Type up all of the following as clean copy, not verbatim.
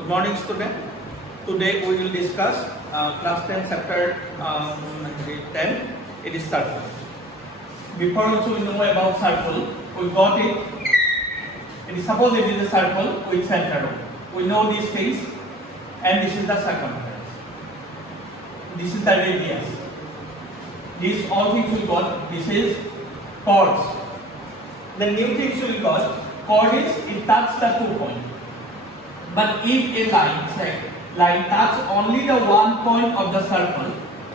Good morning, student. Today we will discuss class 10 chapter 10. It is circle. Before also we know about circle. We got it. Suppose it is a circle with center. We know these things, and this is the circumference. This is the radius. These all things we got. This is chords. The new things we got. Chord is it touches the 2 points. But if a line touches only the 1 point of the circle,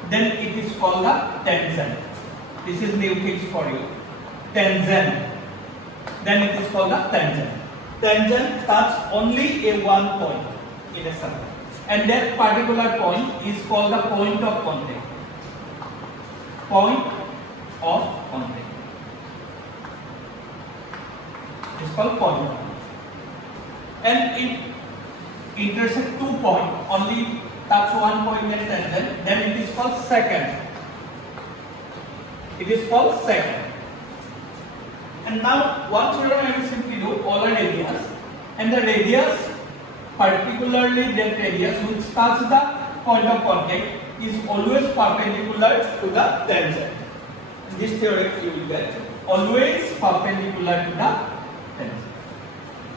then it is called the tangent. This is new things for you. Tangent. Then it is called the tangent. Tangent touches only a 1 point in a circle, and that particular point is called the point of contact. Point of contact. It's called point of contact. And it intersect 2 points, only touch 1 point in tangent, then it is called secant. It is called secant. And now one theorem I will simply do all are radius, and the radius, particularly that radius which touch the point of contact, is always perpendicular to the tangent. This theorem you will get always perpendicular to the tangent.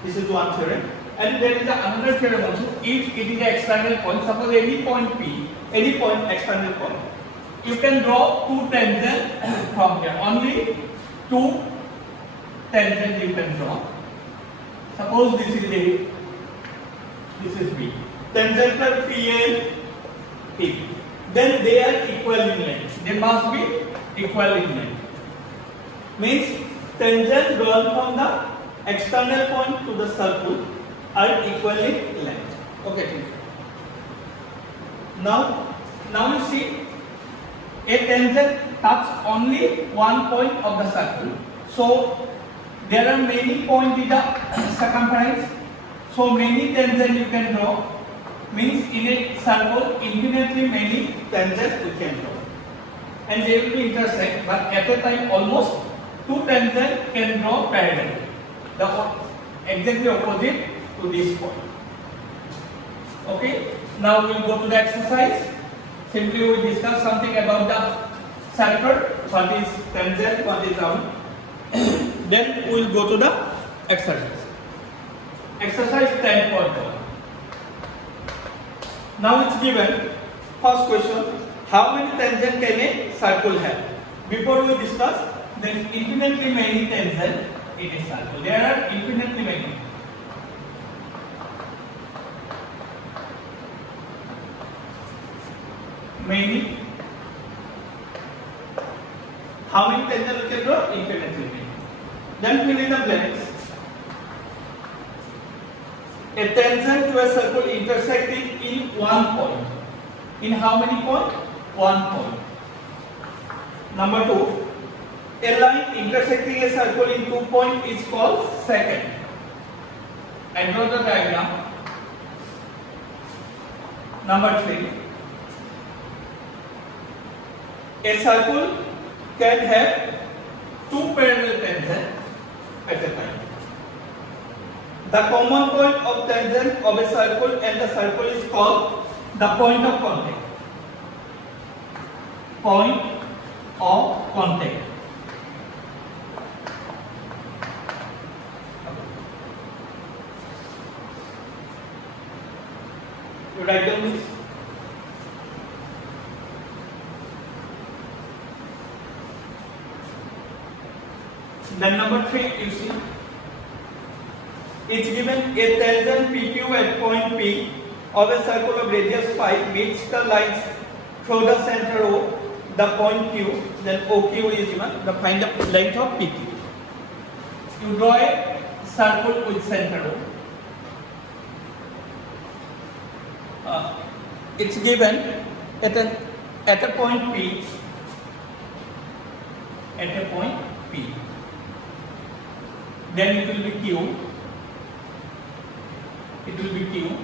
This is one theorem. And there is another theorem also. If it is an external point, suppose any point P, any point external point, you can draw two tangents from here. Only two tangents you can draw. Suppose this is A, this is B. Tangential PA, P. Then they are equal in length. They must be equal in length. Means tangent drawn from the external point to the circle are equally length. Okay. Now you see a tangent touches only 1 point of the circle. So there are many points in the circumference. So many tangents you can draw. Means in a circle infinitely many tangents we can draw. And they will be intersect, but at a time almost two tangents can draw parallel. The exactly opposite to this point. Okay, now we will go to the exercise. Simply we will discuss something about the circle, what is tangent, what is round. Then we will go to the exercise. Exercise 10.1. Now it's given, first question, how many tangents can a circle have? Before we discuss, there is infinitely many tangents in a circle. There are infinitely many. How many tangents we can draw? Infinitely many. Then fill in the blanks. A tangent to a circle intersecting in 1 point. In how many points? 1 point. Number 2. A line intersecting a circle in 2 points is called secant. I draw the diagram. Number 3. A circle can have two parallel tangents at a time. The common point of tangent of a circle and the circle is called the point of contact. Point of contact. You write down this. Then number 3, you see, it's given a tangent PQ at point P of a circle of radius phi meets the lines through the center O, the point Q, then OQ is given, the find the length of PQ. You draw a circle with center O. It's given at a point P, at a point P. Then it will be Q. It will be Q.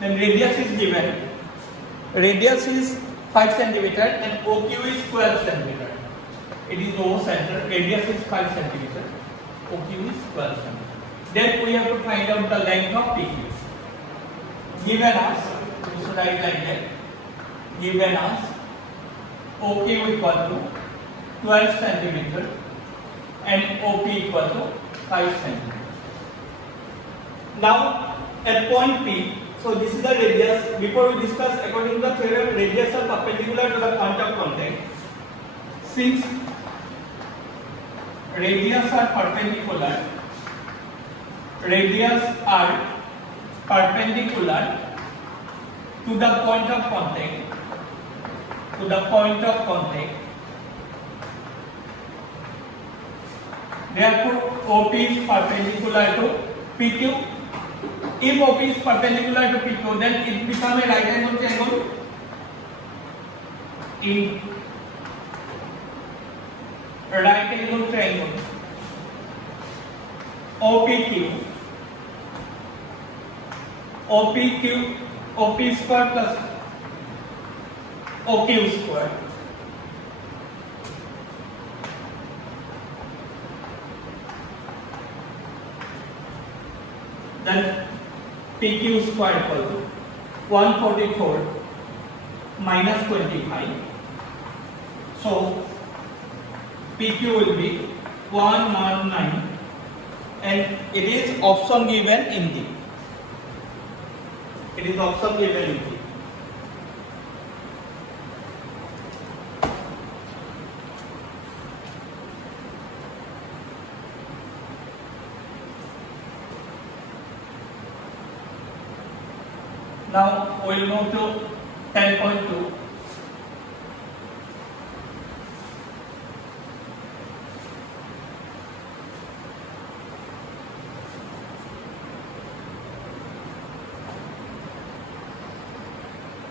Then radius is given. Radius is 5 cm and OQ is 12 cm. It is O center. Radius is 5 cm. OQ is 12 cm. Then we have to find out the length of PQ. given us, we should write like that, given us OQ equal to 12 centimeter and OP equal to 5 centimeter. Now at point P, so this is the radius. Before we discuss, according to the theorem, radius are perpendicular to the point of contact. Since radius are perpendicular to the point of contact, therefore OP is perpendicular to PQ. If OP is perpendicular to PQ, then it becomes a right angle triangle in right angle triangle OP square plus OQ square. Then PQ square equal to 144 minus 25. So PQ will be 119, and it is option given in D. It is option given in D. Now we will move to 10.2.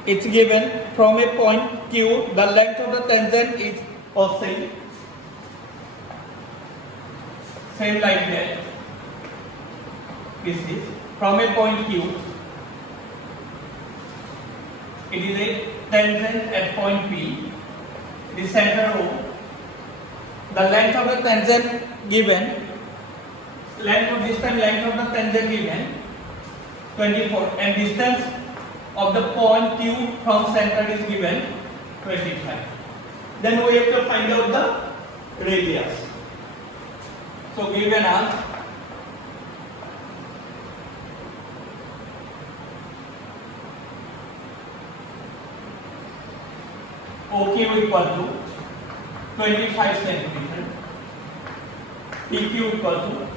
It's given from a point Q, the length of the tangent is same like that. This is from a point Q. It is a tangent at point P. The center O. The length of the tangent given, length of the tangent given 24, and distance of the point Q from center is given 25. Then we have to find out the radius. So given as OQ equal to 25 centimeter, PQ equal to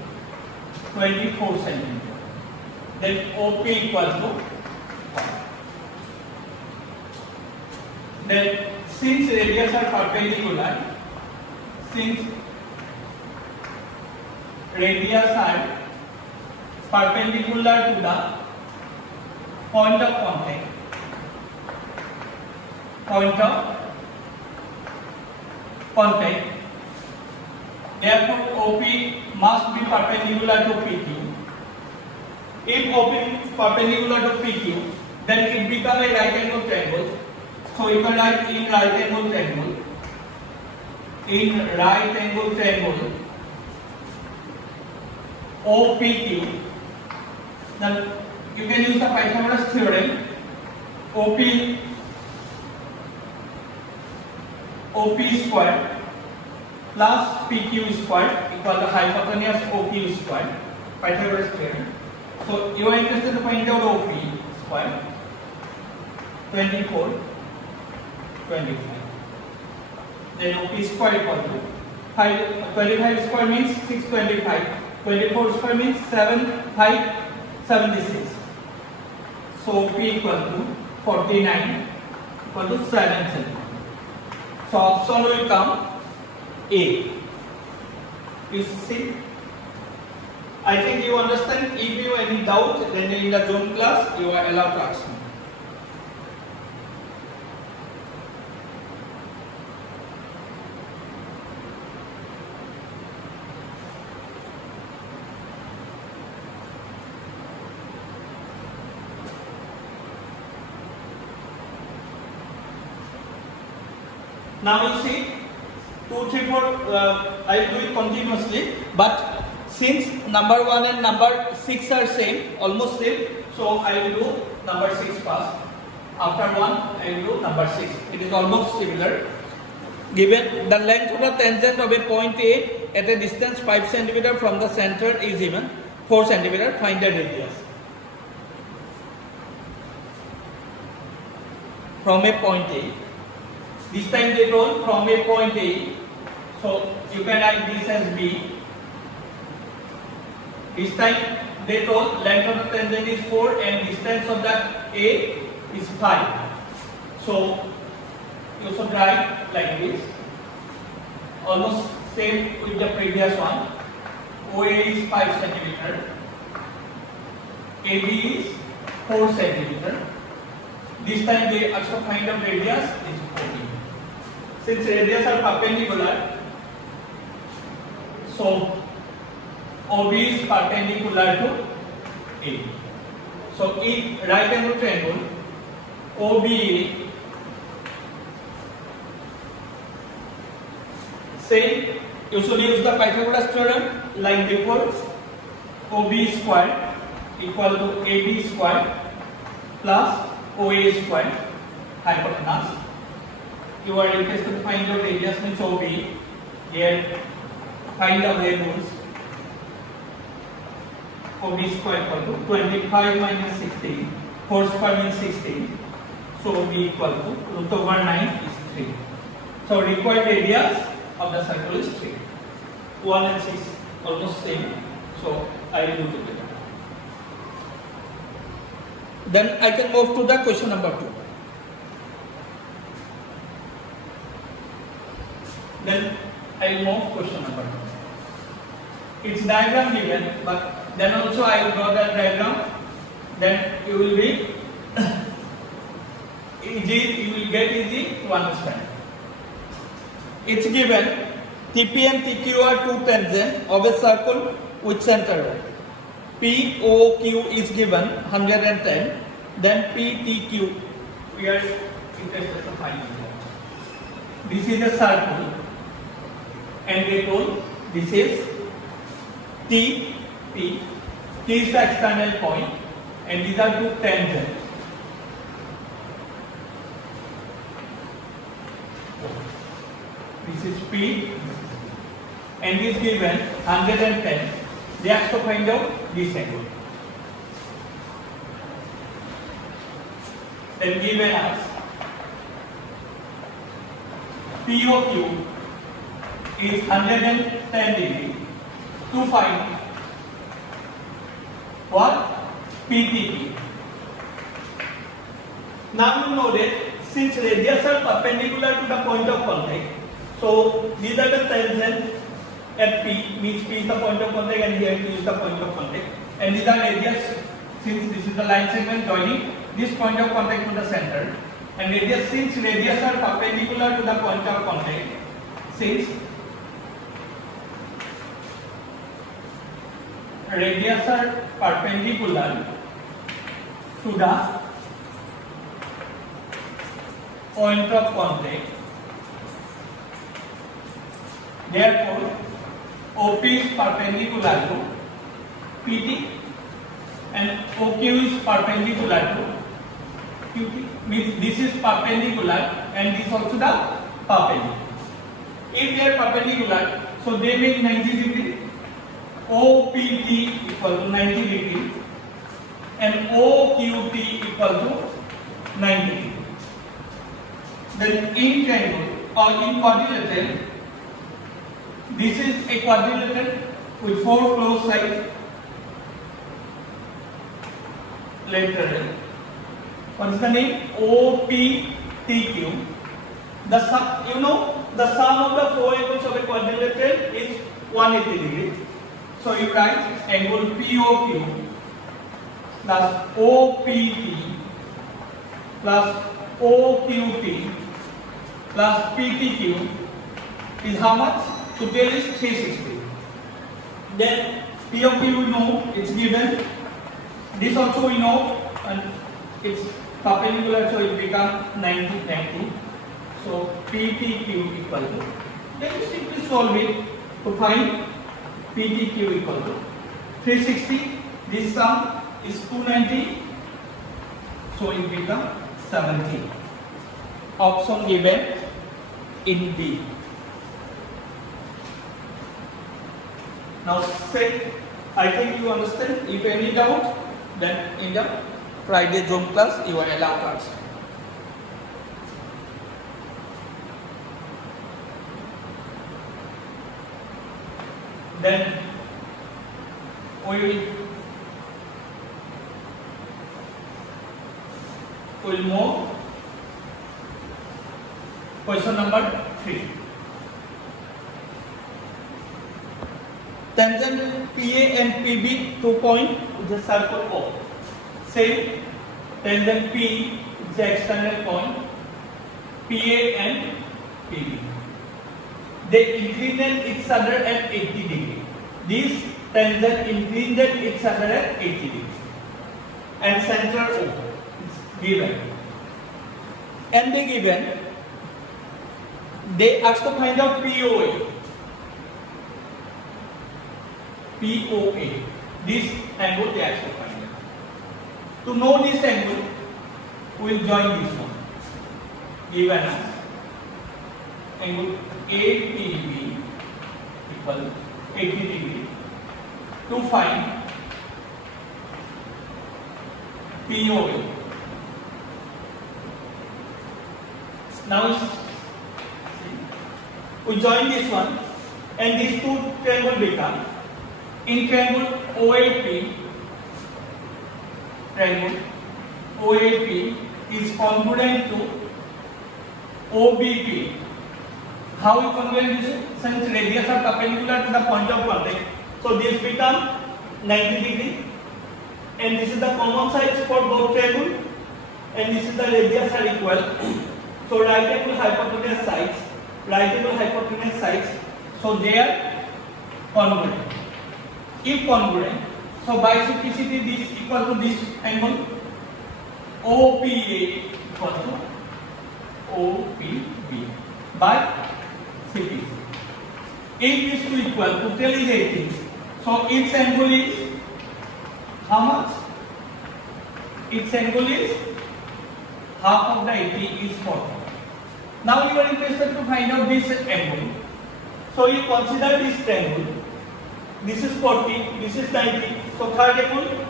24 centimeter, then OP equal to, then since radius are perpendicular, to the point of contact, therefore OP must be perpendicular to PQ. If OP is perpendicular to PQ, then it becomes a right angle triangle. So you can write in right angle triangle OPQ. Then you can use the Pythagoras theorem. OP square plus PQ square equal to hypotenuse OQ square, Pythagoras theorem. So you are interested to find out OP square 24, 25. Then OP square equal to 25 square means 625, 24 square means 7576. So OP equal to 49 equal to 7 centimeters. So option will come A. You see? I think you understand. If you have any doubt, then in the Zoom class you are allowed to ask me. Now you see 2, 3, 4, I will do it continuously, but since number 1 and number 6 are same, almost same, So I will do number 6 first. After 1, I will do number 6. It is almost similar. Given the length of the tangent of a point A at a distance 5 cm from the center is given 4 cm, find the radius. From a point A. This time they told from a point A. So you can write this as B. This time they told length of the tangent is 4 and distance of that A is 5. So you should write like this. Almost same with the previous one. OA is 5 cm. AB is 4 cm. This time they also find out radius is OB. Since radius are perpendicular, so OB is perpendicular to A. So in right angle triangle, OBA, same, you should use the Pythagoras theorem like before. OB square equal to AB square plus OA square hypotenuse. You are requested to find out radius means OB. Here find the values. OB square equal to 25 minus 16. 4 square means 16. So OB equal to root over 9 is 3. So required radius of the circle is 3. 1 and 6 almost same. So I will do together. Then I can move to the question number 2. Then I will move question number 2. It's diagram given, but then also I will draw that diagram. Then you will be easy. You will get easy to understand. It's given TP and TQ are two tangents of a circle with center. POQ is given 110. Then PTQ we are interested to find it. This is a circle, and we told this is TP. T is the external point, and these are two tangents. This is P, and this given 110. They have to find out this angle. Then given us POQ is 110 degree to find what? PTP. Now you know that since radius are perpendicular to the point of contact, so these are the tangents at P, means P is the point of contact and here P is the point of contact, and these are radius, since this is the line segment joining this point of contact to the center, and radius, since radius are perpendicular to the point of contact, since radius are perpendicular to the point of contact, therefore OP is perpendicular to PT and OQ is perpendicular to QT, means this is perpendicular and this also the perpendicular. If they are perpendicular, so they make 90 degree. OPT equal to 90 degree and OQT equal to 90 degree. Then in triangle or in quadrilateral, this is a quadrilateral with 4 closed sides lateral. What is the name? OPTQ. The sum, you know, the sum of the 4 angles of a quadrilateral is 180 degree. So you write angle POQ plus OPT plus OQT plus PTQ is how much? Total is 360. Then POQ we know it's given. This also we know, and it's perpendicular, so it becomes 90. So PTQ equal to. Then you simply solve it to find PTQ equal to 360. This sum is 290 So it becomes 70. Option given in D. Now say, I think you understand. If any doubt, then in the Friday Zoom class you are allowed to ask. Then we will move question number 3. Tangent PA and PB 2 point is a circle O. Same tangent P is the external point, PA and PB. They inclined each other at 80 degree. These tangent inclined each other at 80 degree. And center O is given. And they ask to find out POA. POA. This angle they ask to find out. To know this angle, we will join this one. Given as angle APB equal 80 degree. To find POA. Now we join this one and these two triangle become in triangle OAP. Triangle OAP is congruent to OBP. How is congruent this? Since radius are perpendicular to the point of contact, so this become 90 degree, and this is the common sides for both triangle, and this is the radius are equal. So right angle hypotenuse sides, so they are congruent. If congruent, so by simplicity this equal to this angle OPA equal to OPB by simplicity. If these two equal, total is 18. So its angle is how much? Its angle is half of the 80 is 40. Now you are interested to find out this angle. So you consider this triangle. This is 40, this is 90. So third angle.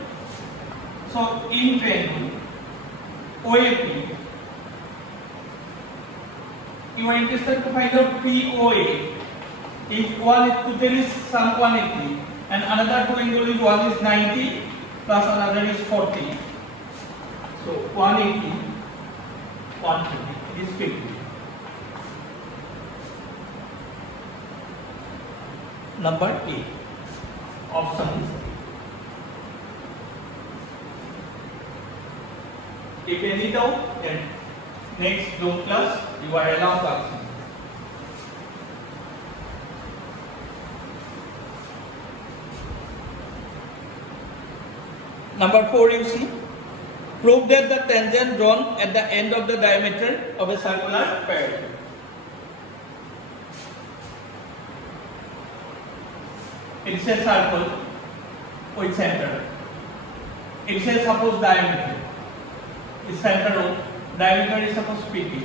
So in triangle OAP, you are interested to find out POA. If one is total is some 180 and another two angle is one is 90 plus another is 40. So 180, 150, it is 50. Number A. Option is A. If any doubt, then next Zoom class you are allowed to ask. Number 4, you see, prove that the tangent drawn at the end of the diameter of a circular parallel. It's a circle with center. It's a suppose diameter. Its center of diameter is suppose PT.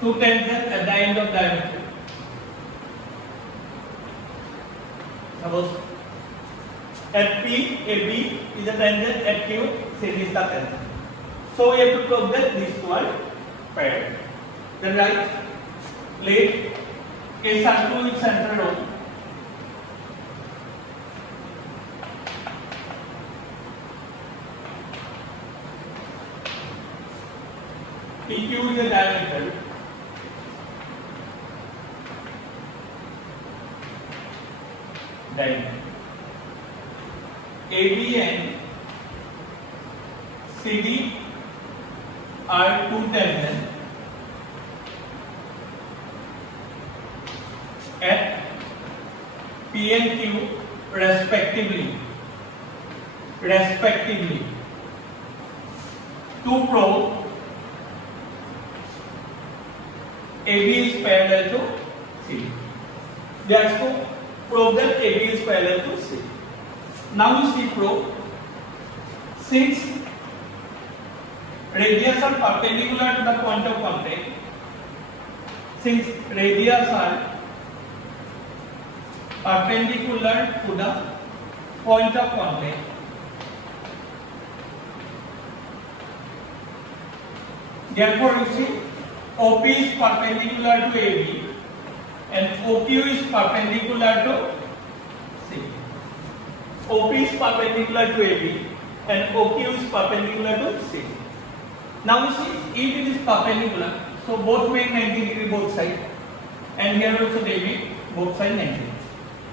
Two tangents at the end of diameter. Suppose at P, AB is a tangent, at Q, C is the tangent. So we have to prove that these two are paired. Then write, let a circle with center O PQ is a diameter. AB and CD are two tangents at P and Q respectively. To prove AB is parallel to CD. That's to prove that AB is parallel to CD. Now you see proof. since radius are perpendicular to the point of contact, since radius are perpendicular to the point of contact, therefore you see OP is perpendicular to AB and OQ is perpendicular to C. OP is perpendicular to AB and OQ is perpendicular to C. Now you see, if it is perpendicular, so both make 90 degree both sides, and here also they make both sides 90 degree.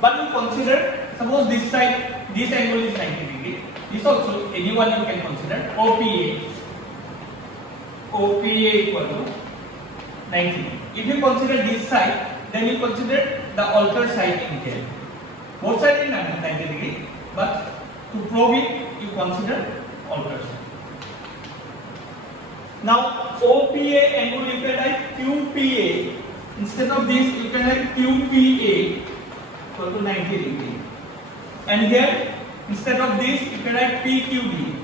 But you consider, suppose this side, this angle is 90 degree. This also anyone you can consider OPA. OPA equal to 90 degree. If you consider this side, then you consider the altered side in here. Both sides are 90 degree, but to prove it, you consider altered side. Now OPA angle you can write QPA. Instead of this, you can write QPA equal to 90 degree. And here, instead of this, you can write PQD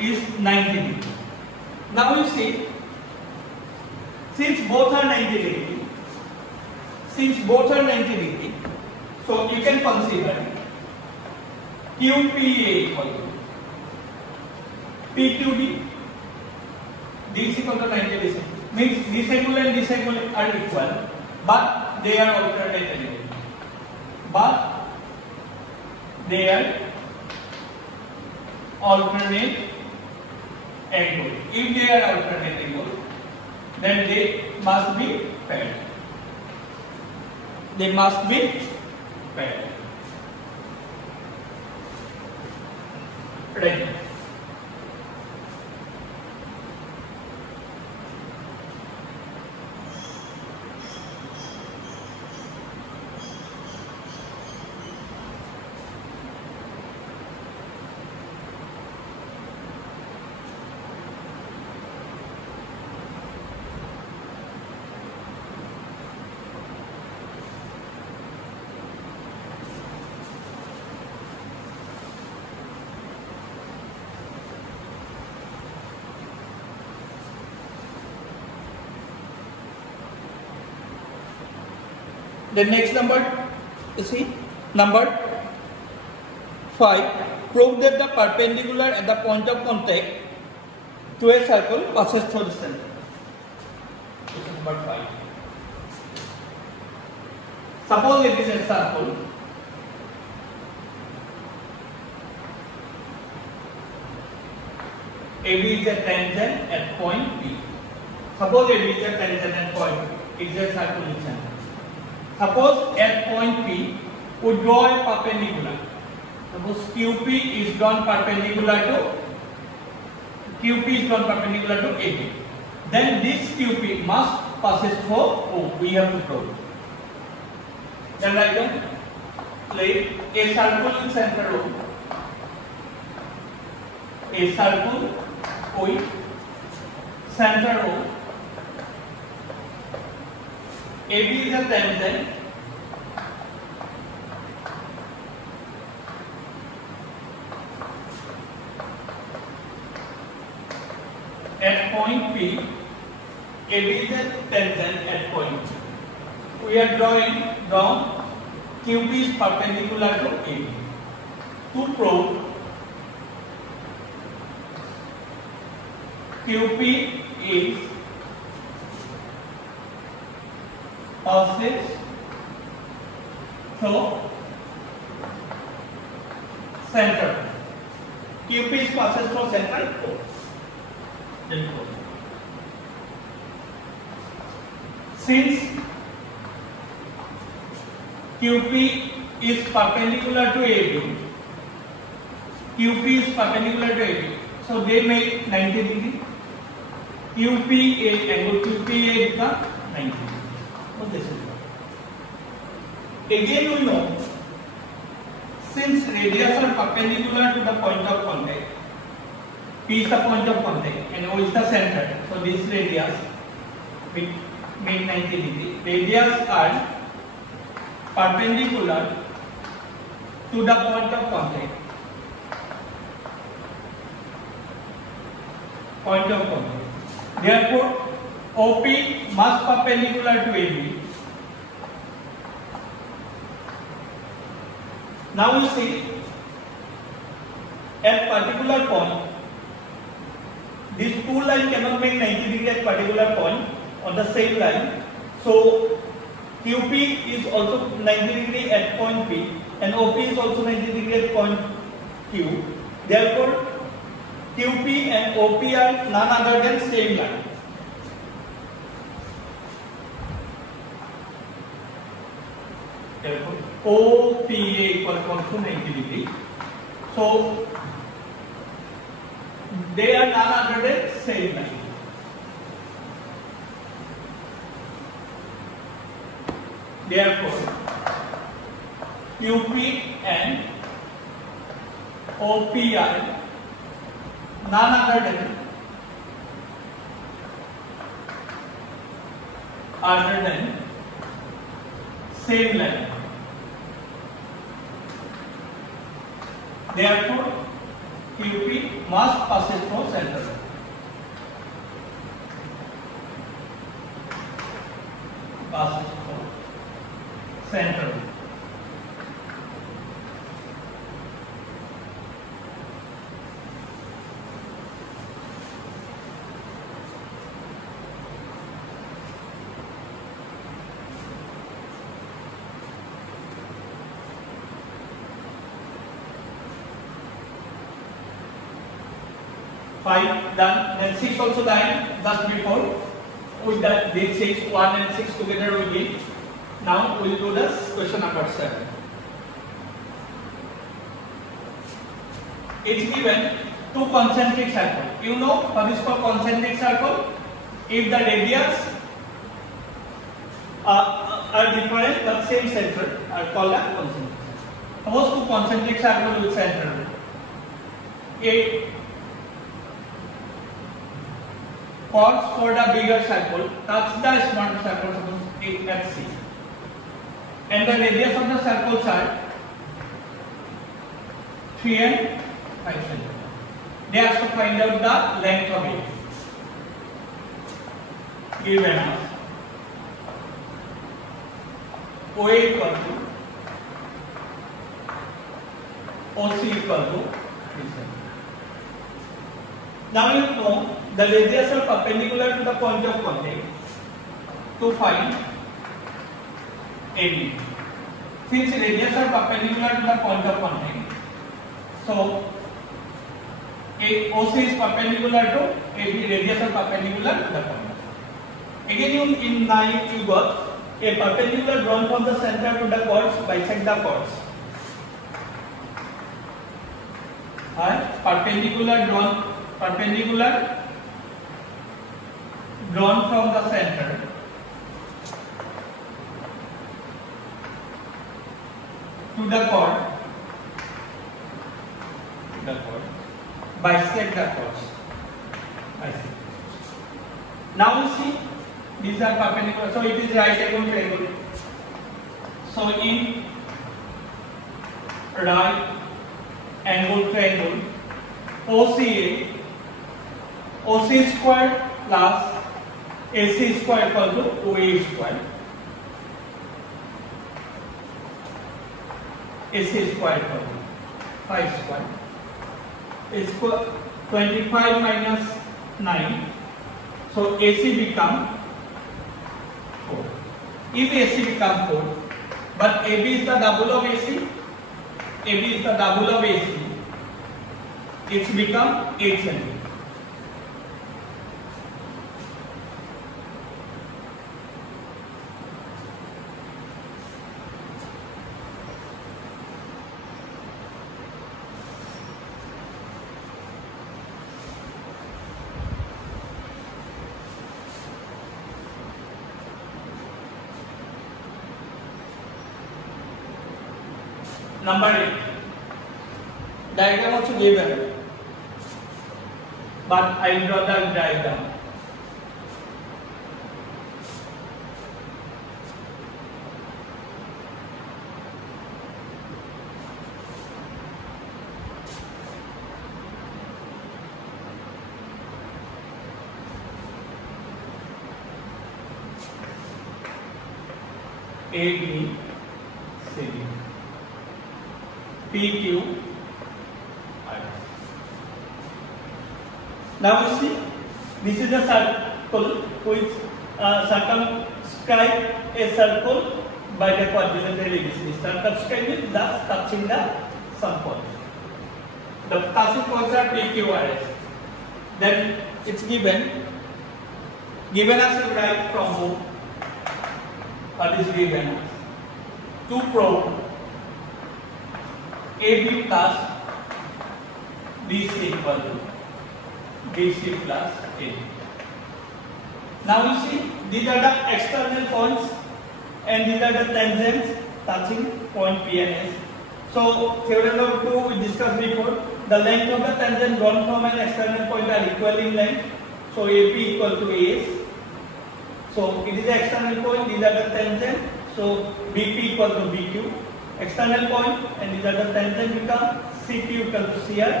is 90 degree. Now you see, since both are 90 degree, so you can consider QPA equal to PQD. This equal to 90 degree. Means this angle and this angle are equal, but they are alternate angle. If they are alternate angle, then they must be paired. Right. The next number, you see, number 5, prove that the perpendicular at the point of contact to a circle passes through the center. This is number 5. Suppose it is a circle. AB is a tangent at point P. Suppose AB is a tangent at point P. It is a circle in center. Suppose at point P we draw a perpendicular. Suppose QP is drawn perpendicular to AB. Then this QP must passes through O. We have to prove. Then write down. Like a circle in center O. A circle with center O. AB is a tangent at point P. AB is a tangent at point P. We are drawing down QP is perpendicular to AB. To prove QP is passes through center. QP is passes through center O. Since QP is perpendicular to AB, so they make 90 degree. QPA angle QPA become 90 degree. What this is? Again we know, since radius are perpendicular to the point of contact, P is the point of contact and O is the center. So this radius will make 90 degree. Radius are perpendicular to the point of contact. point of contact. Therefore, OP must perpendicular to AB. Now you see, at particular point, these two lines cannot make 90 degree at particular point on the same line. So QP is also 90 degree at point P and OP is also 90 degree at point Q. Therefore, QP and OP are none other than same line. Therefore, OPA equal to 90 degree. So they are none other than same line. Therefore, QP and OP are none other than same line. Therefore, QP must pass it through center. Pass it through center. Five done, then 6 also done just before. With that, these 6, 1 and 6 together we get. Now we will do this question number 7. It's given two concentric circles. You know what is called concentric circle? If the radius are different but same center are called a concentric circle. Suppose two concentric circles with center. A chords for the bigger circle touch the smaller circle, suppose A at C, and the radius of the circles are 3 and 5 cm. They have to find out the length of it. Given us OA equal to OC equal to 3 cm. Now you know the radius are perpendicular to the point of contact to find AB. Since radius are perpendicular to the point of contact, so OC is perpendicular to AB, radius are perpendicular to the point. Again, in 9 you got a perpendicular drawn from the center to the chords bisect the chords. Perpendicular drawn from the center to the chord, bisect the chords. Now you see these are perpendicular, so it is right angle triangle. So in right angle triangle, OC square plus AC square equal to OA square. AC square equal to 5 square. It's 25 minus 9. So AC become 4. If AC become 4, but AB is the double of AC, AB is the double of AC, it's become 8 cm. Number 8. Diagram also given, but I will draw the diagram. AB, CD, PQ, RS. Now you see, this is a circle which circumscribe a circle by the quadrilateral ABC. Circumscribe means just touching the some point. The touching points are PQ, RS. Then it's given us a right from whom. What is given us? To prove AB plus BC equal to BC plus AB. Now you see, these are the external points and these are the tangents touching point P and S. So theorem number 2 we discussed before. The length of the tangent drawn from an external point are equal in length. So AP equal to AS. So it is the external point, these are the tangent. So BP equal to BQ. External point and these are the tangent become CQ equal to CR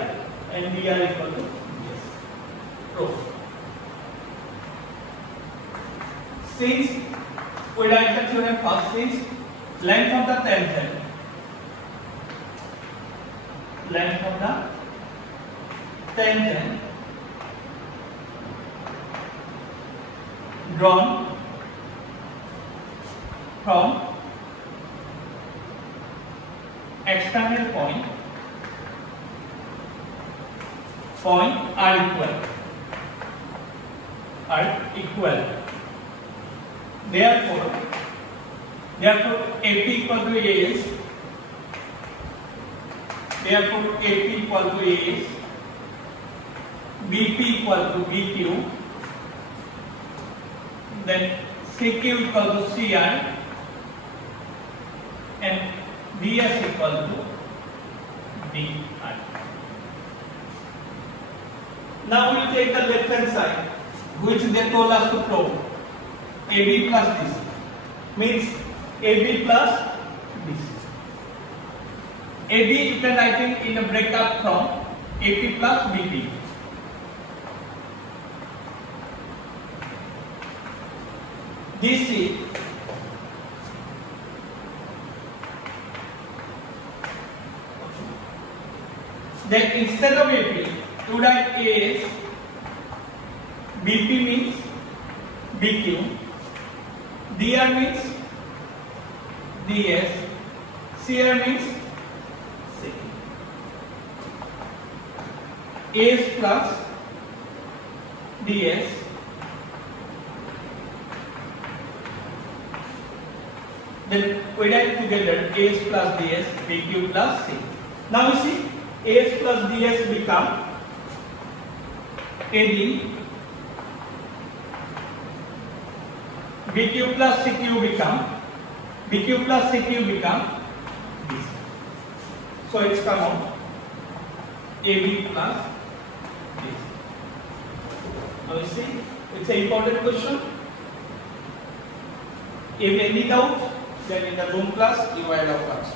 and DR equal to DS. Proof. Since we write the theorem first, since length of the tangent drawn from external point are equal. Therefore AP equal to AS. Therefore AP equal to AS. BP equal to BQ. Then CQ equal to CR and DS equal to DR. Now we take the left hand side, which they told us to prove. AB plus BC means AB plus BC. AB you can write it in a breakup from AP plus BP. DC then instead of AP you write AS, BP means BQ, DR means DS, CR means CQ. AS plus DS then we write together AS plus DS, BQ plus C. Now you see AS plus DS become AD, BQ plus CQ become BQ plus CQ become BC. So it's come out AB plus BC. Now you see, it's an important question. If any doubt, then in the Zoom class you will have class.